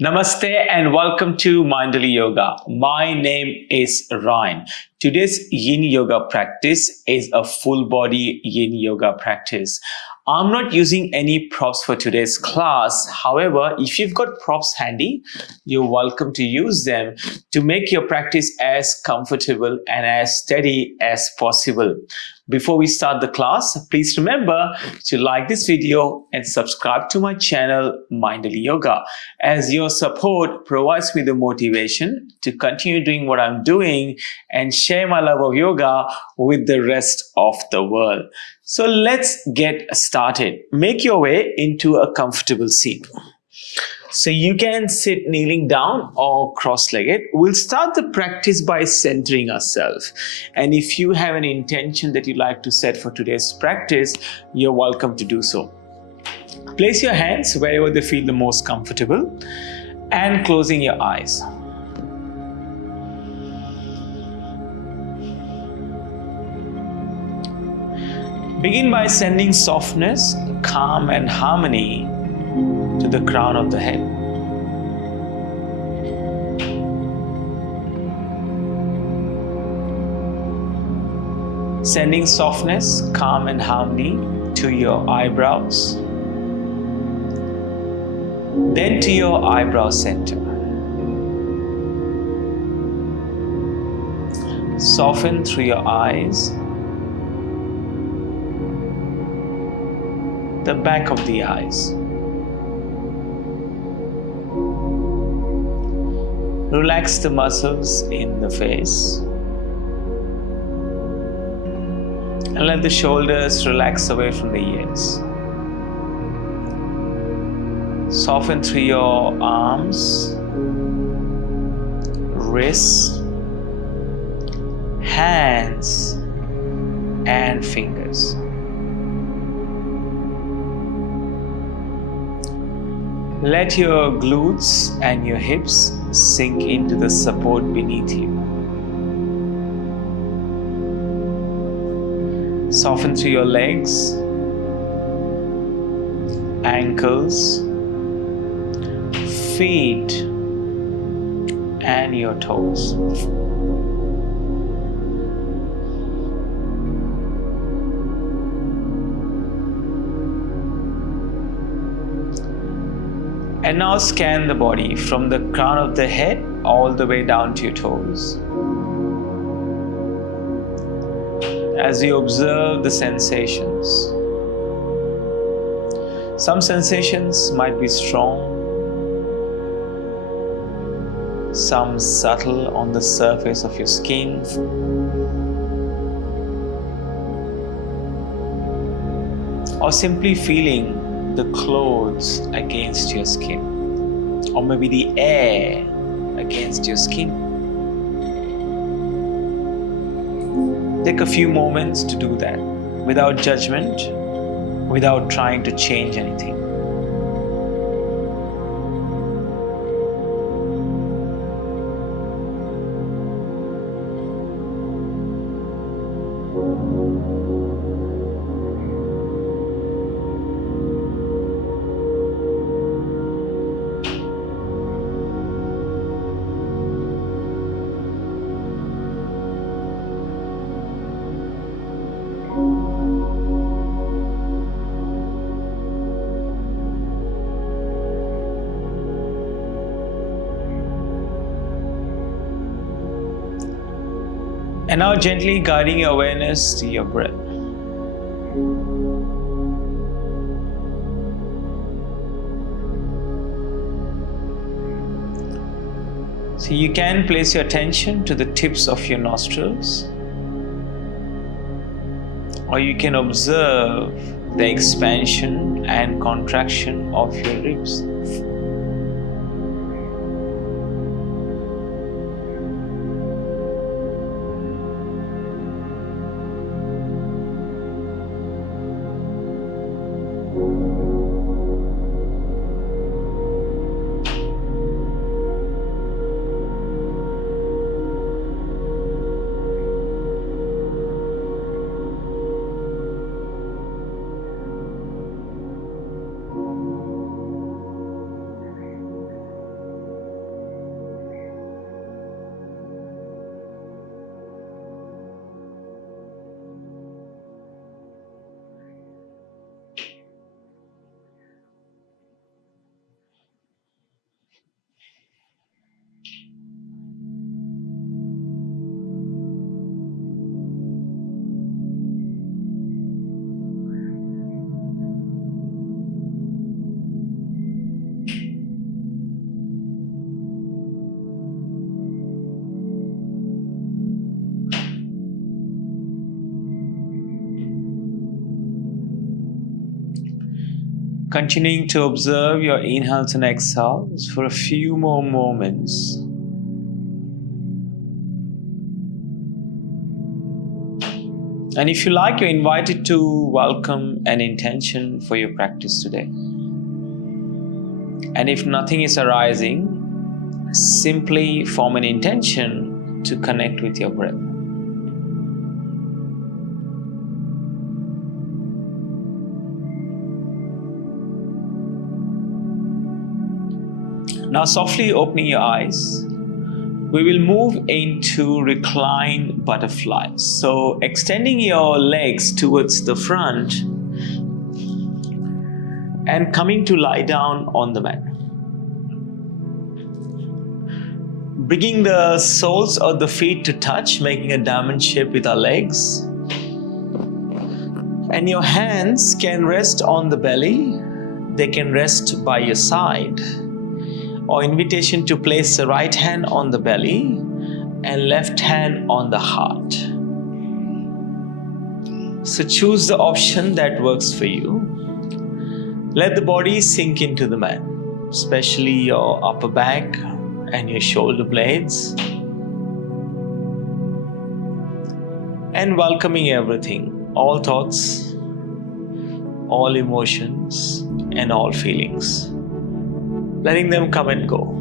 Namaste and welcome to Minderly Yoga. My name is Ryan. Today's Yin Yoga practice is a full body Yin Yoga practice. I'm not using any props for today's class. However, if you've got props handy, you're welcome to use them to make your practice as comfortable and as steady as possible. Before we start the class, please remember to like this video and subscribe to my channel, Minderly Yoga, as your support provides me the motivation to continue doing what I'm doing and share my love of yoga with the rest of the world. So let's get started. Make your way into a comfortable seat. So you can sit kneeling down or cross-legged. We'll start the practice by centering ourselves. And if you have an intention that you'd like to set for today's practice, you're welcome to do so. Place your hands wherever they feel the most comfortable and closing your eyes. Begin by sending softness, calm and harmony to the crown of the head. Sending softness, calm and harmony to your eyebrows. Then to your eyebrow center. Soften through your eyes, the back of the eyes. Relax the muscles in the face and let the shoulders relax away from the ears. Soften through your arms, wrists, hands and fingers. Let your glutes and your hips sink into the support beneath you. Soften through your legs, ankles, feet, and your toes. And now scan the body from the crown of the head all the way down to your toes. As you observe the sensations, some sensations might be strong, some subtle on the surface of your skin, or simply feeling the clothes against your skin, or maybe the air against your skin. Take a few moments to do that without judgment, without trying to change anything. And now gently guiding your awareness to your breath. So you can place your attention to the tips of your nostrils, or you can observe the expansion and contraction of your ribs. Continuing to observe your inhales and exhales for a few more moments. And if you like, you're invited to welcome an intention for your practice today. And if nothing is arising, simply form an intention to connect with your breath. Now softly opening your eyes, we will move into Reclined Butterfly. So extending your legs towards the front and coming to lie down on the mat. Bringing the soles of the feet to touch, making a diamond shape with our legs. And your hands can rest on the belly. They can rest by your side. Or invitation to place the right hand on the belly and left hand on the heart. So choose the option that works for you. Let the body sink into the mat, especially your upper back and your shoulder blades. And welcoming everything, all thoughts, all emotions, and all feelings. Letting them come and go.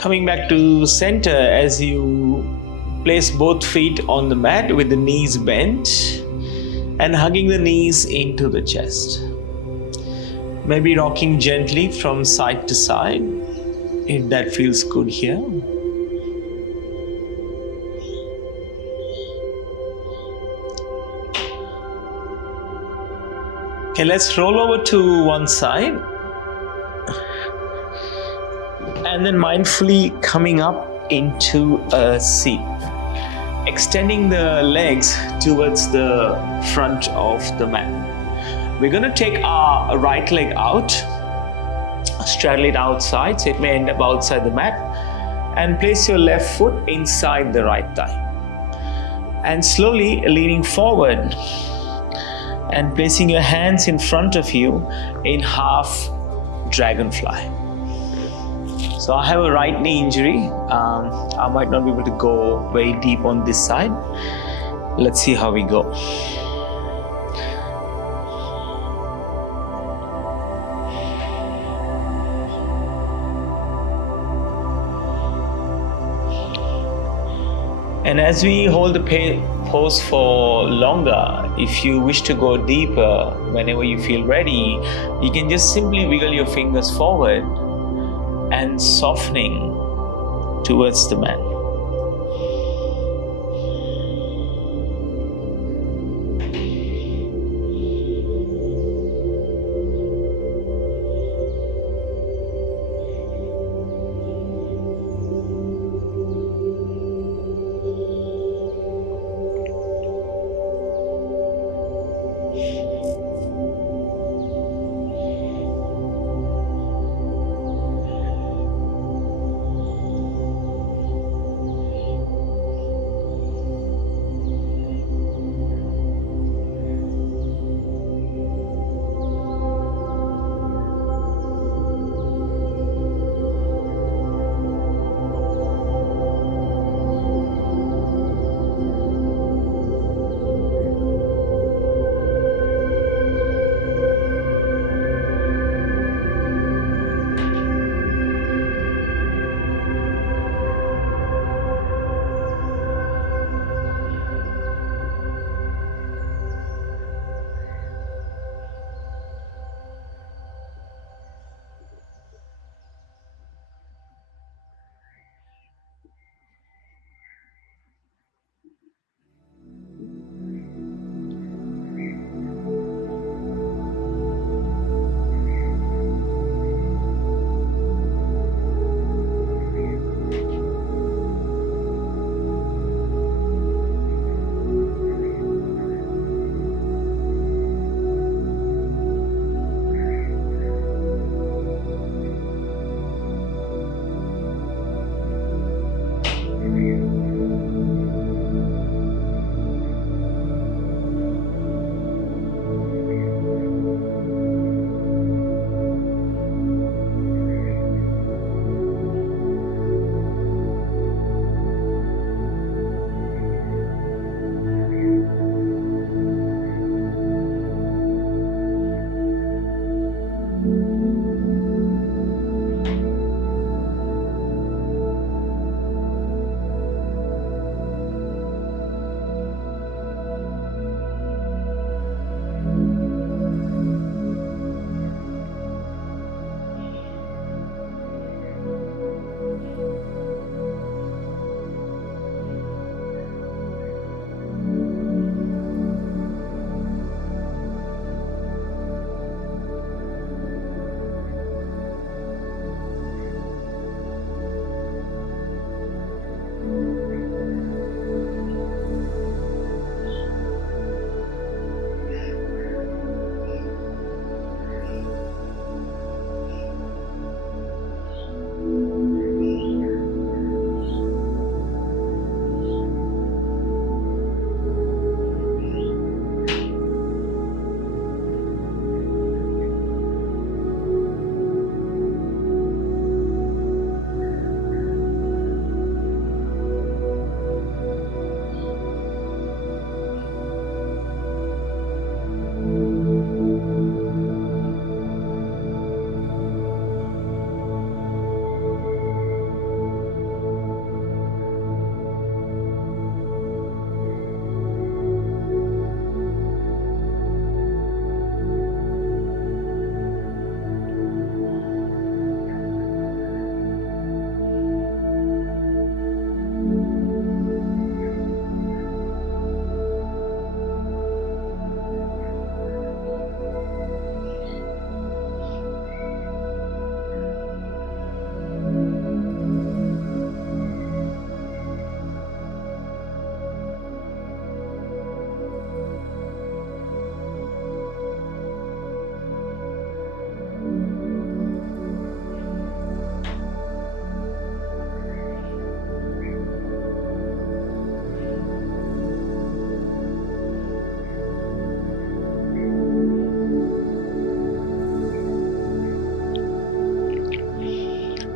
Coming back to center as you place both feet on the mat with the knees bent and hugging the knees into the chest. Maybe rocking gently from side to side if that feels good here. Okay, let's roll over to one side and then mindfully coming up into a seat, extending the legs towards the front of the mat. We're going to take our right leg out, straddle it outside so it may end up outside the mat, and place your left foot inside the right thigh. And slowly leaning forward and placing your hands in front of you in half dragonfly. So I have a right knee injury. I might not be able to go very deep on this side. Let's see how we go. And as we hold the pose for longer, if you wish to go deeper, whenever you feel ready, you can just simply wiggle your fingers forward and softening towards the mat.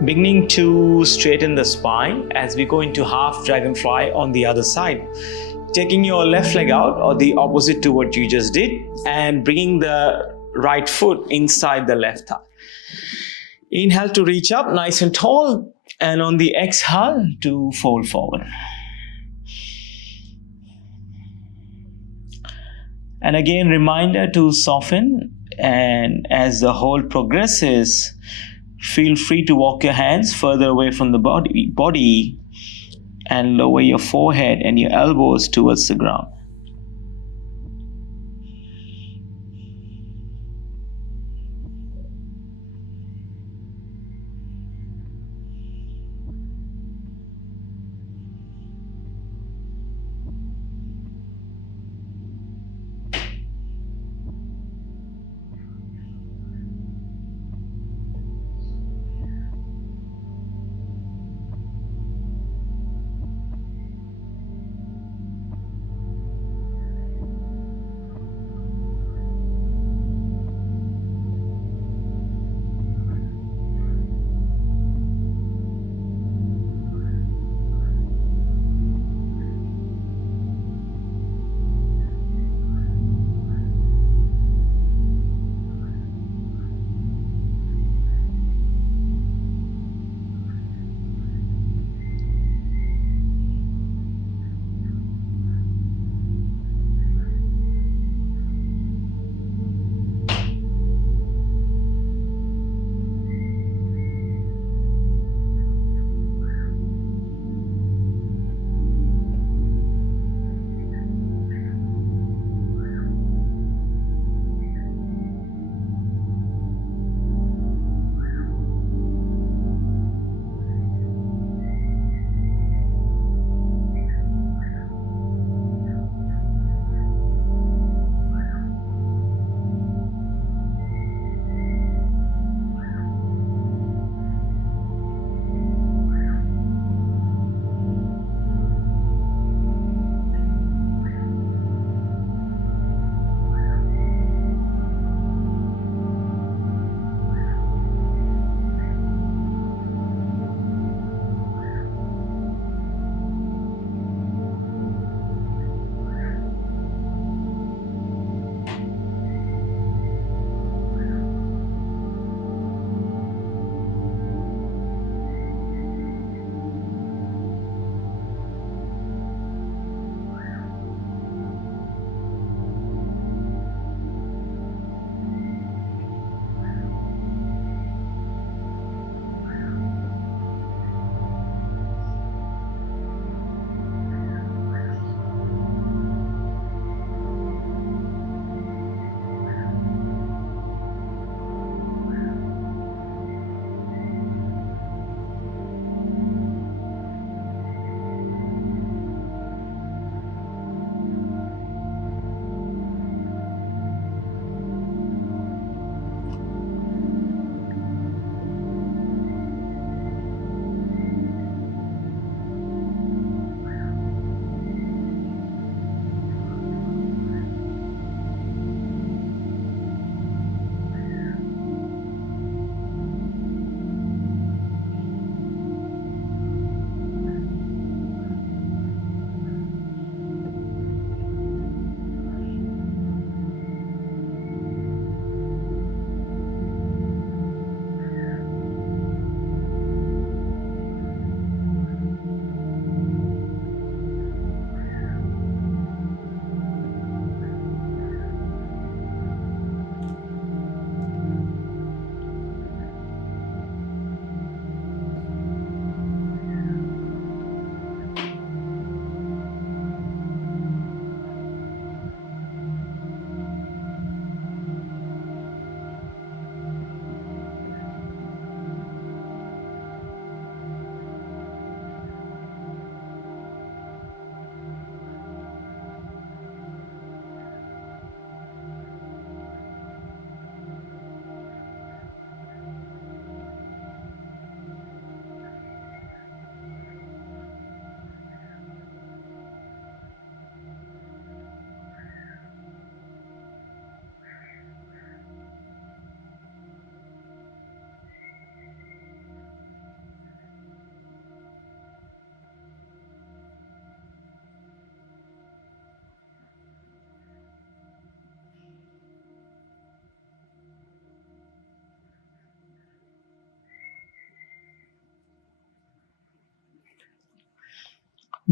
Beginning to straighten the spine as we go into half dragonfly on the other side. Taking your left leg out or the opposite to what you just did and bringing the right foot inside the left thigh. Inhale to reach up nice and tall, and on the exhale to fold forward. And again, reminder to soften, and as the hold progresses, feel free to walk your hands further away from the body and lower your forehead and your elbows towards the ground.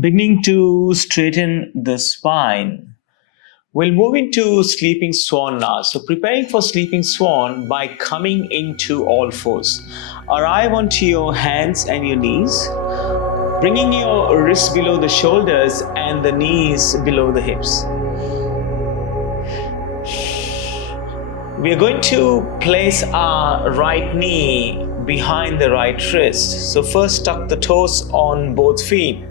Beginning to straighten the spine. We'll move into sleeping swan now. So preparing for sleeping swan by coming into all fours. Arrive onto your hands and your knees, bringing your wrists below the shoulders and the knees below the hips. We are going to place our right knee behind the right wrist. So first tuck the toes on both feet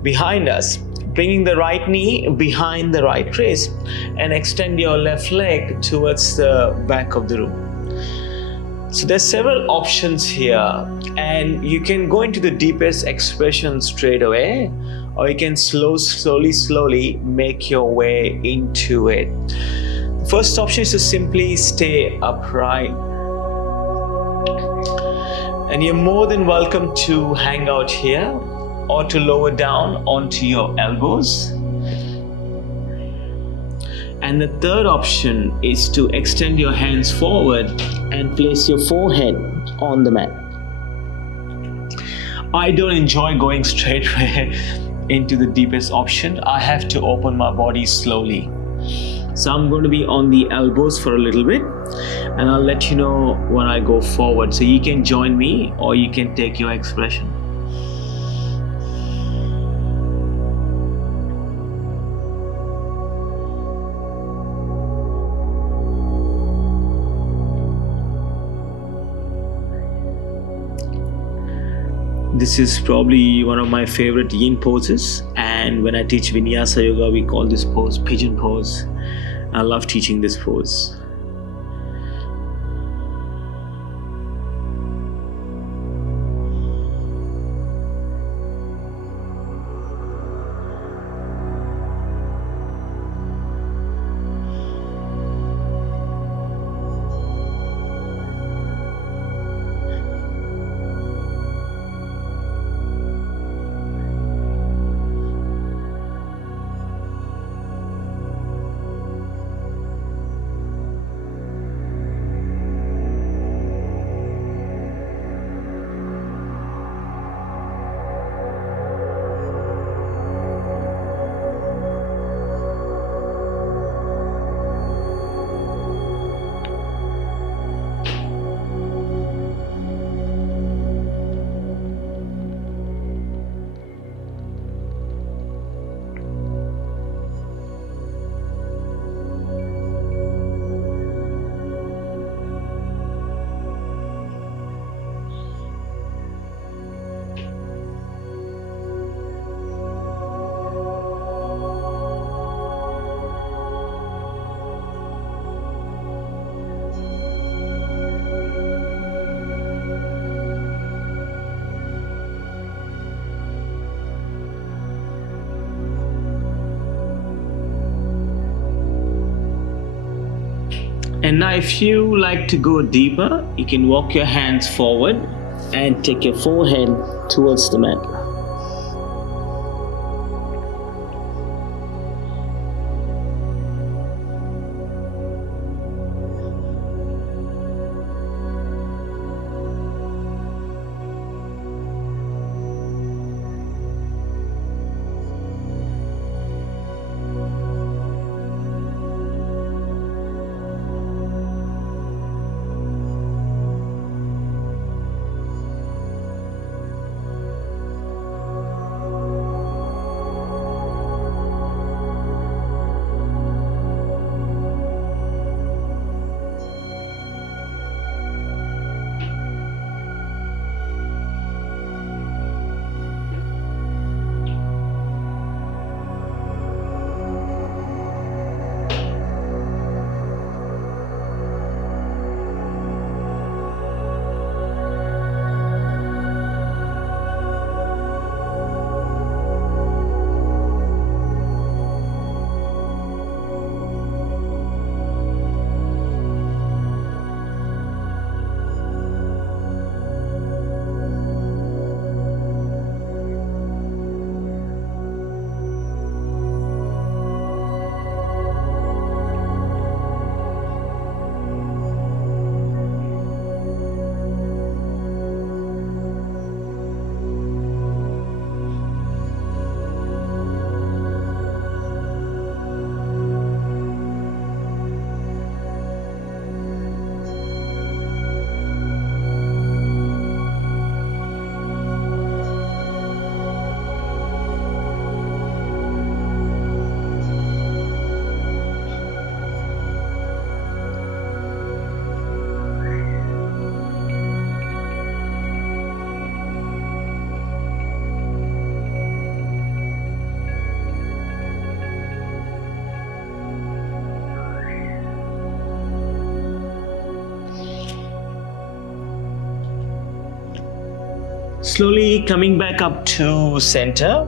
behind us, bringing the right knee behind the right wrist and extend your left leg towards the back of the room. So there's several options here, and you can go into the deepest expression straight away, or you can slowly make your way into it. First option is to simply stay upright. And you're more than welcome to hang out here or to lower down onto your elbows. And the third option is to extend your hands forward and place your forehead on the mat. I don't enjoy going straight into the deepest option. I have to open my body slowly. So I'm going to be on the elbows for a little bit, and I'll let you know when I go forward. So you can join me or you can take your expression. This is probably one of my favorite yin poses, and when I teach vinyasa yoga, we call this pose pigeon pose. I love teaching this pose. And now if you like to go deeper, you can walk your hands forward and take your forehead towards the mat. Slowly coming back up to center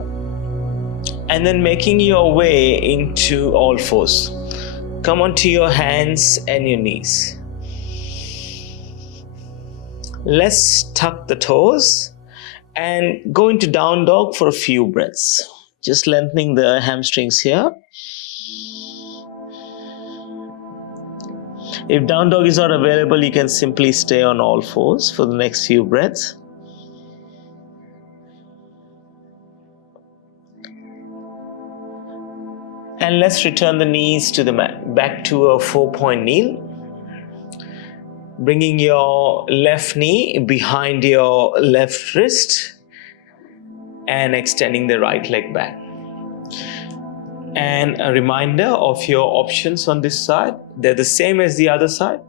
and then making your way into all fours. Come onto your hands and your knees. Let's tuck the toes and go into down dog for a few breaths. Just lengthening the hamstrings here. If down dog is not available, you can simply stay on all fours for the next few breaths. And let's return the knees to the mat, back to a 4-point kneel. Bringing your left knee behind your left wrist and extending the right leg back. And a reminder of your options on this side. They're the same as the other side.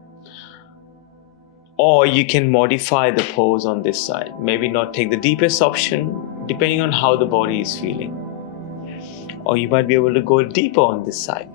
Or you can modify the pose on this side. Maybe not take the deepest option, depending on how the body is feeling. Or you might be able to go deeper on this side.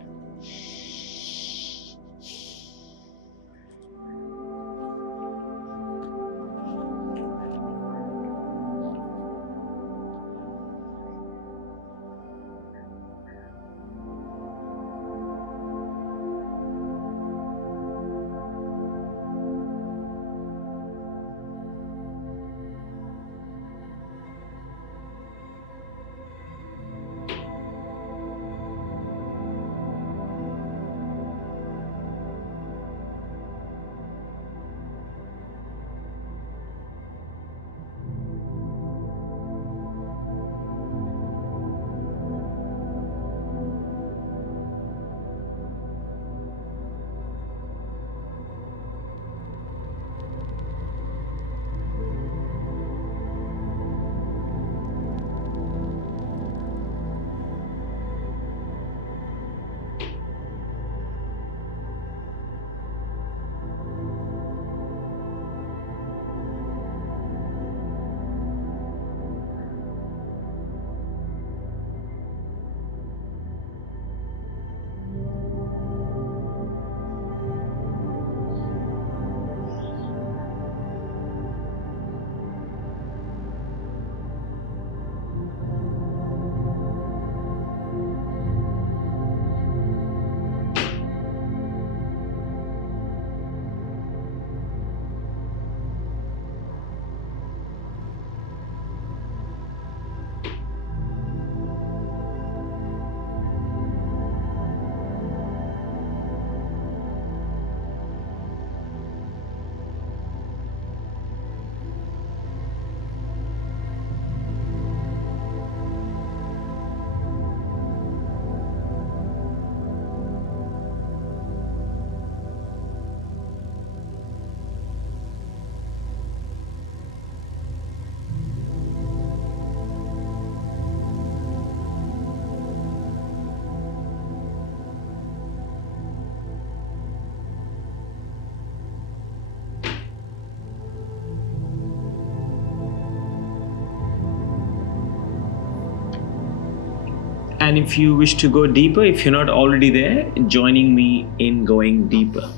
And if you wish to go deeper, if you're not already there, joining me in going deeper.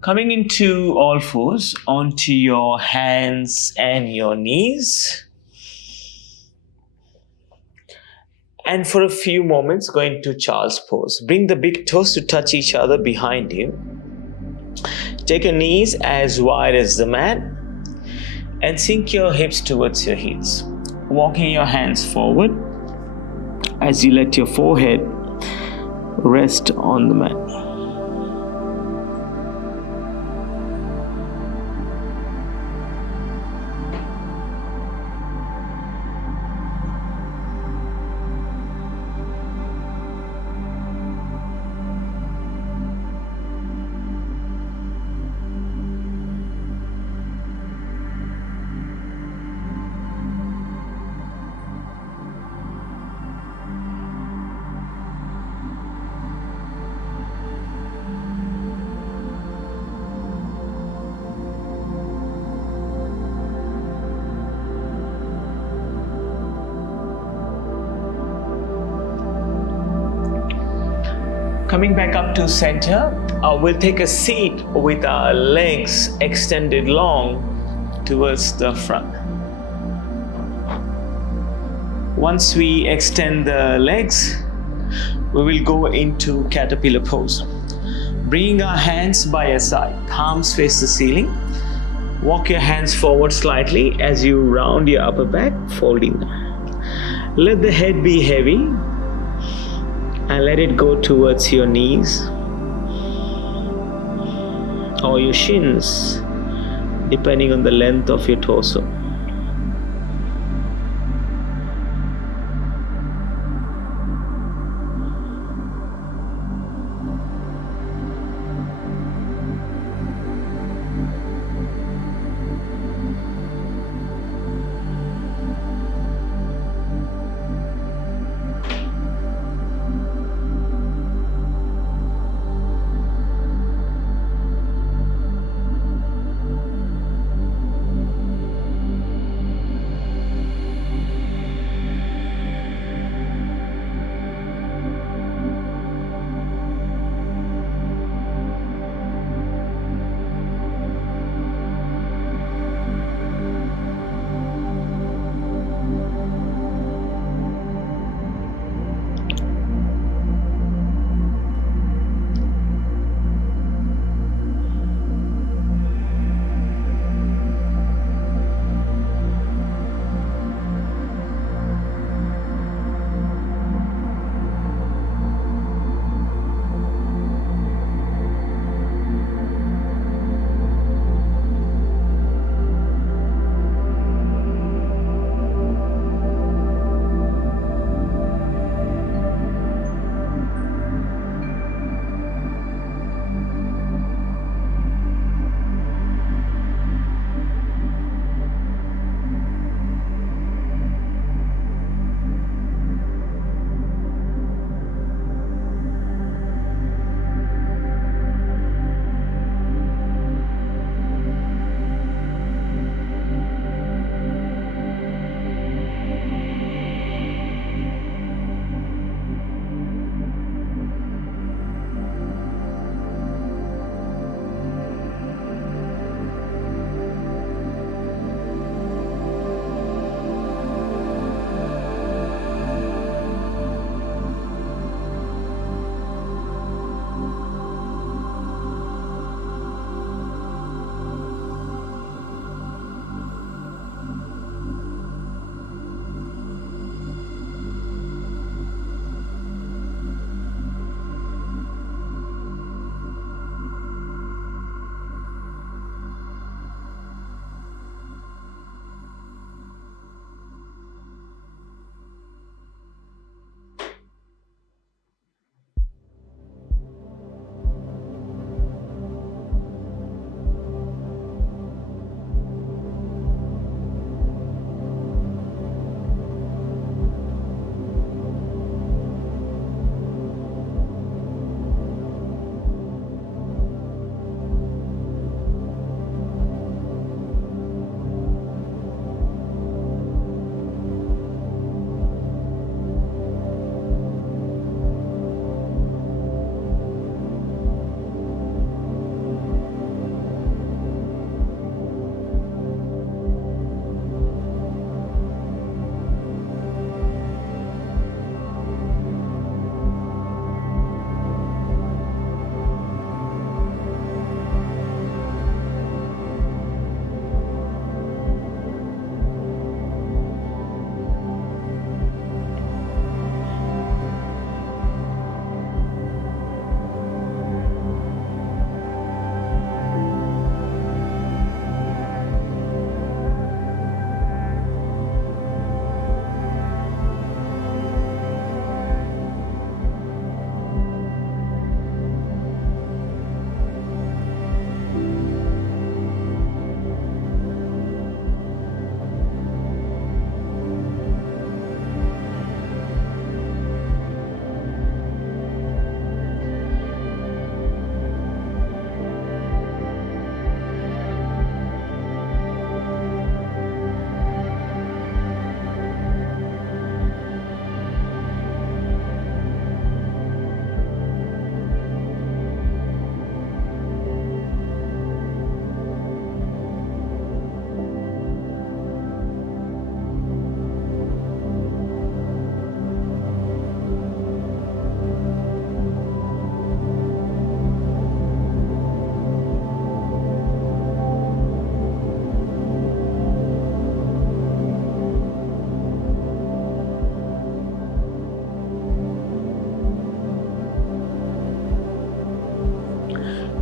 Coming into all fours, onto your hands and your knees. And for a few moments, go into child's pose. Bring the big toes to touch each other behind you. Take your knees as wide as the mat and sink your hips towards your heels. Walking your hands forward as you let your forehead rest on the mat. Coming back up to center, we'll take a seat with our legs extended long towards the front. Once we extend the legs, we will go into caterpillar pose. Bringing our hands by your side, palms face the ceiling. Walk your hands forward slightly as you round your upper back, folding them. Let the head be heavy. And let it go towards your knees or your shins, depending on the length of your torso.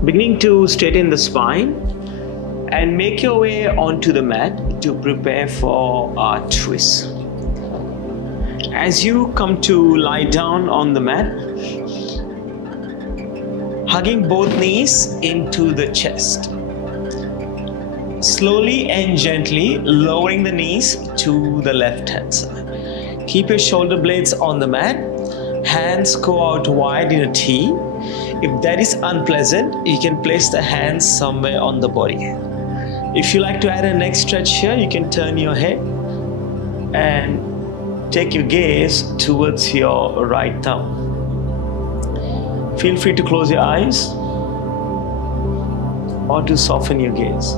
Beginning to straighten the spine and make your way onto the mat to prepare for our twist. As you come to lie down on the mat, hugging both knees into the chest. Slowly and gently lowering the knees to the left hand side. Keep your shoulder blades on the mat. Hands go out wide in a T. If that is unpleasant, you can place the hands somewhere on the body. If you like to add a neck stretch here, you can turn your head and take your gaze towards your right thumb. Feel free to close your eyes or to soften your gaze.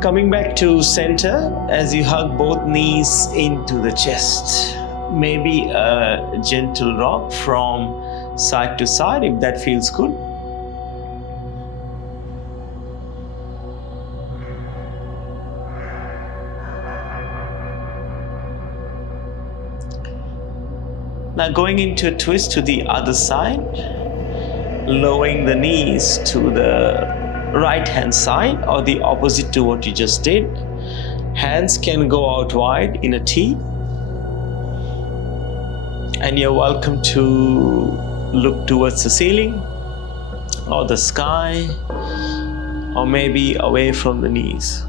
Coming back to center as you hug both knees into the chest. Maybe a gentle rock from side to side if that feels good. Now going into a twist to the other side, lowering the knees to the right hand side or the opposite to what you just did. Hands can go out wide in a T. And you're welcome to look towards the ceiling or the sky or maybe away from the knees.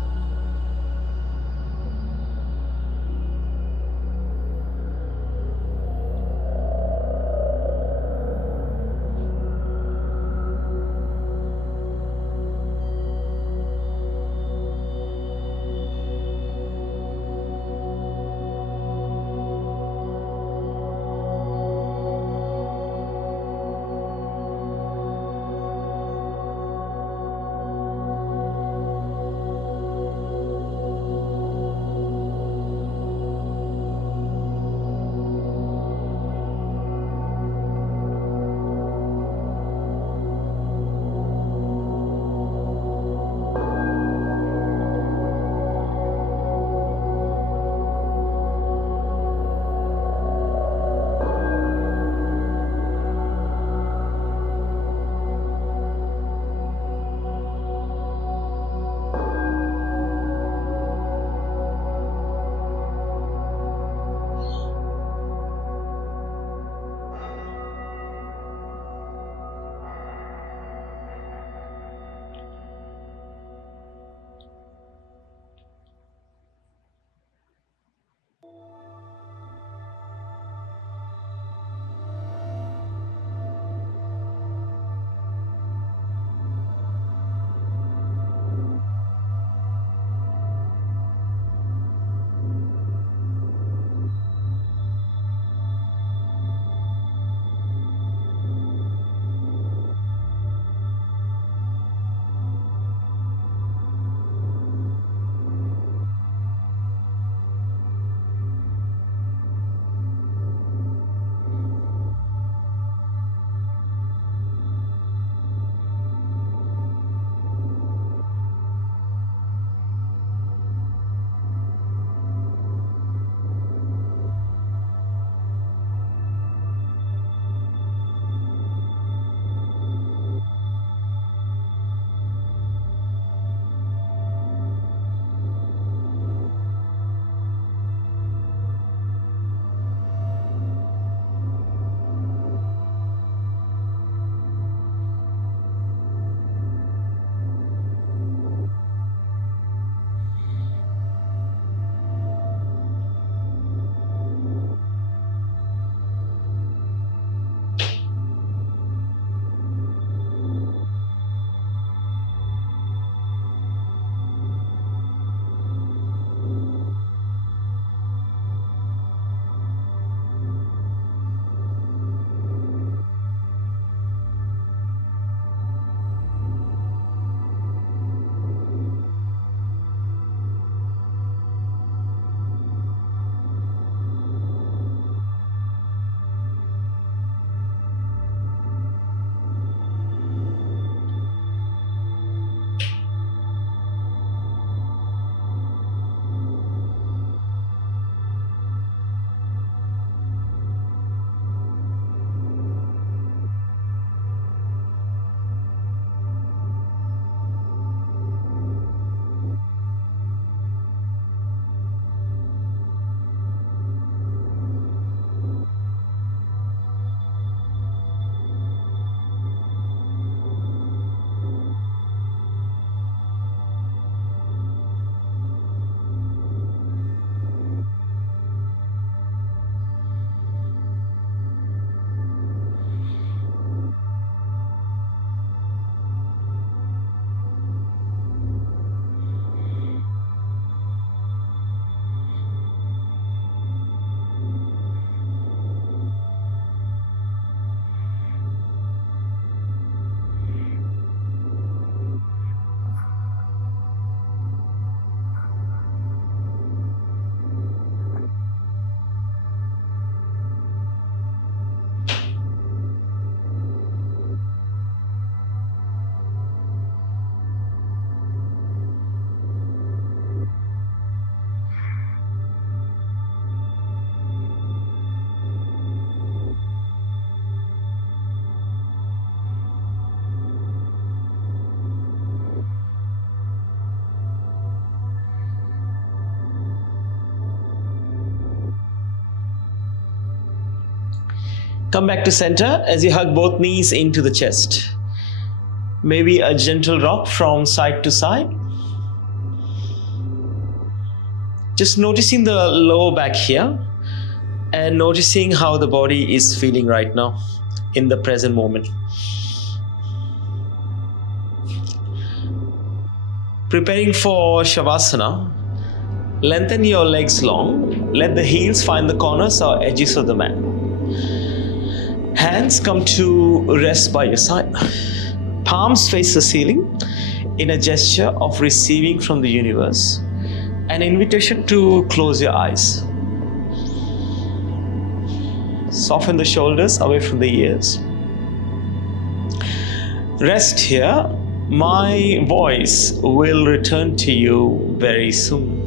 Come back to center as you hug both knees into the chest. Maybe a gentle rock from side to side. Just noticing the lower back here and noticing how the body is feeling right now in the present moment. Preparing for Shavasana, lengthen your legs long. Let the heels find the corners or edges of the mat. Hands come to rest by your side. Palms face the ceiling in a gesture of receiving from the universe. An invitation to close your eyes. Soften the shoulders away from the ears. Rest here. My voice will return to you very soon.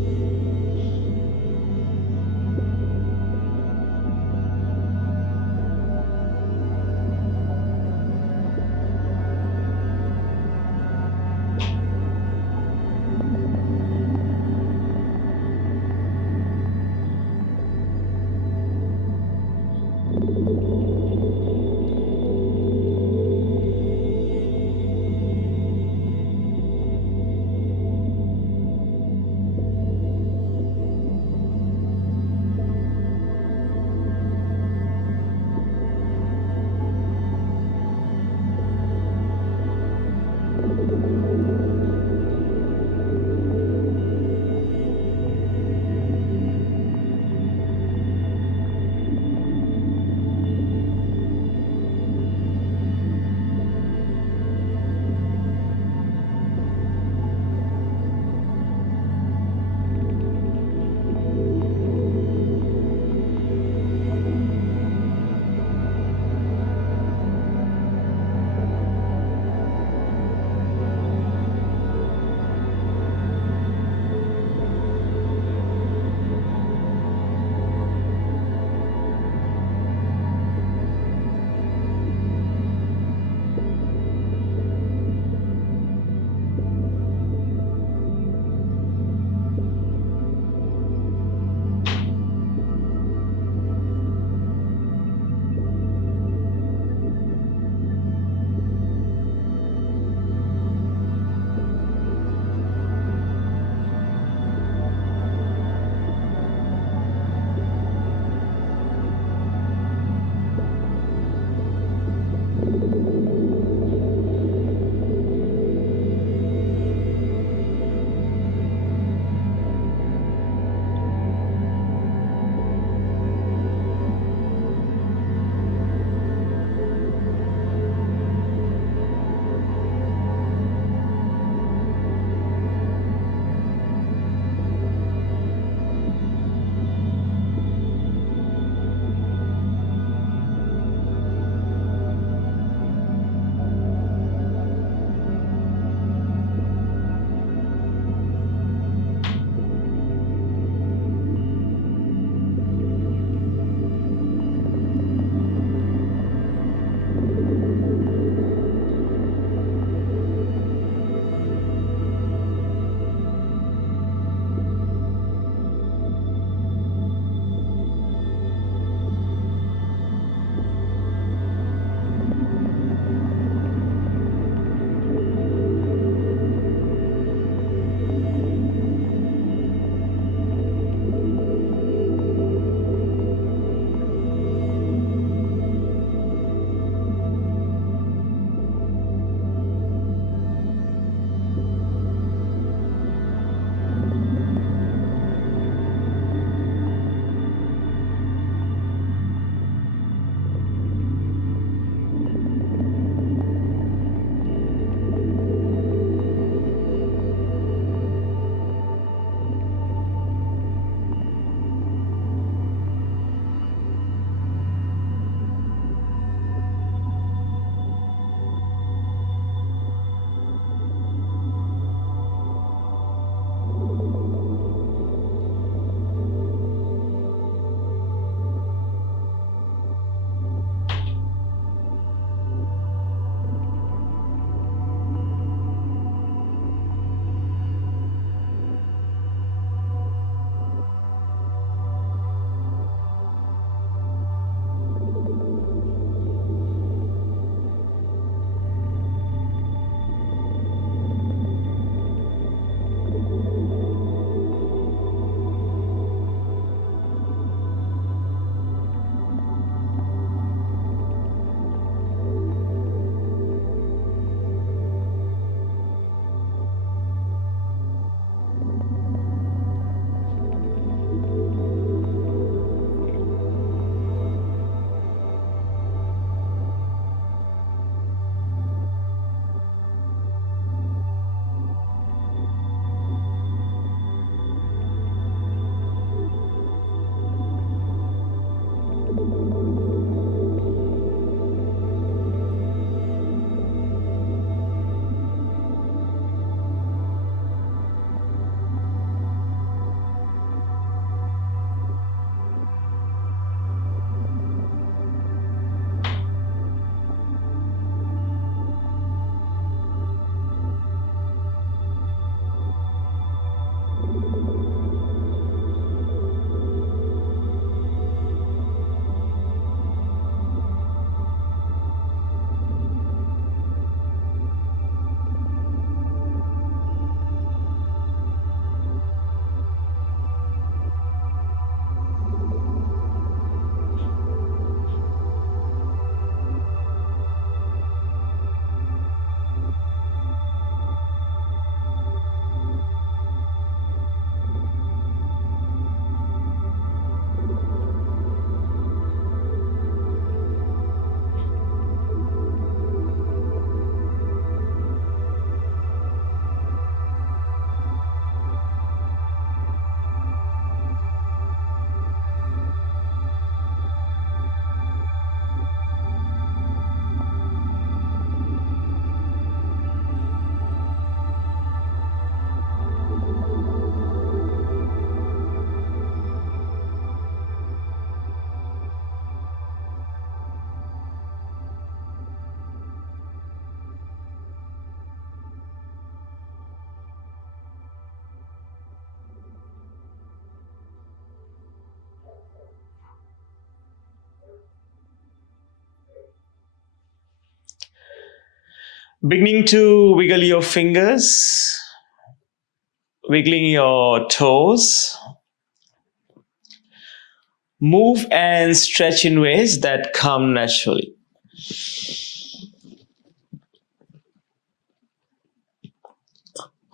Beginning to wiggle your fingers, wiggling your toes. Move and stretch in ways that come naturally.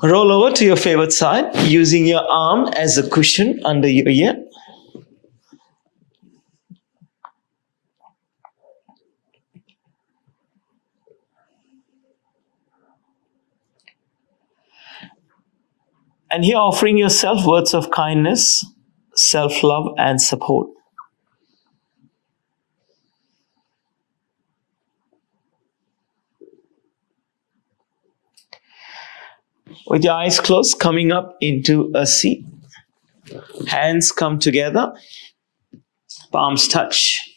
Roll over to your favorite side, using your arm as a cushion under your ear. And here offering yourself words of kindness, self-love and support. With your eyes closed, coming up into a seat. Hands come together, palms touch.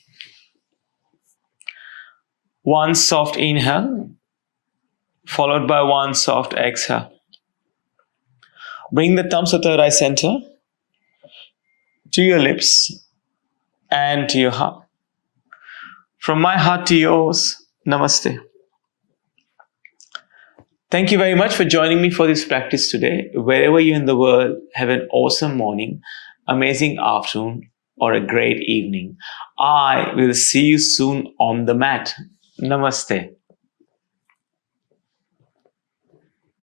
One soft inhale, followed by one soft exhale. Bring the thumbs to third eye center, to your lips, and to your heart. From my heart to yours, Namaste. Thank you very much for joining me for this practice today. Wherever you're in the world, have an awesome morning, amazing afternoon, or a great evening. I will see you soon on the mat. Namaste.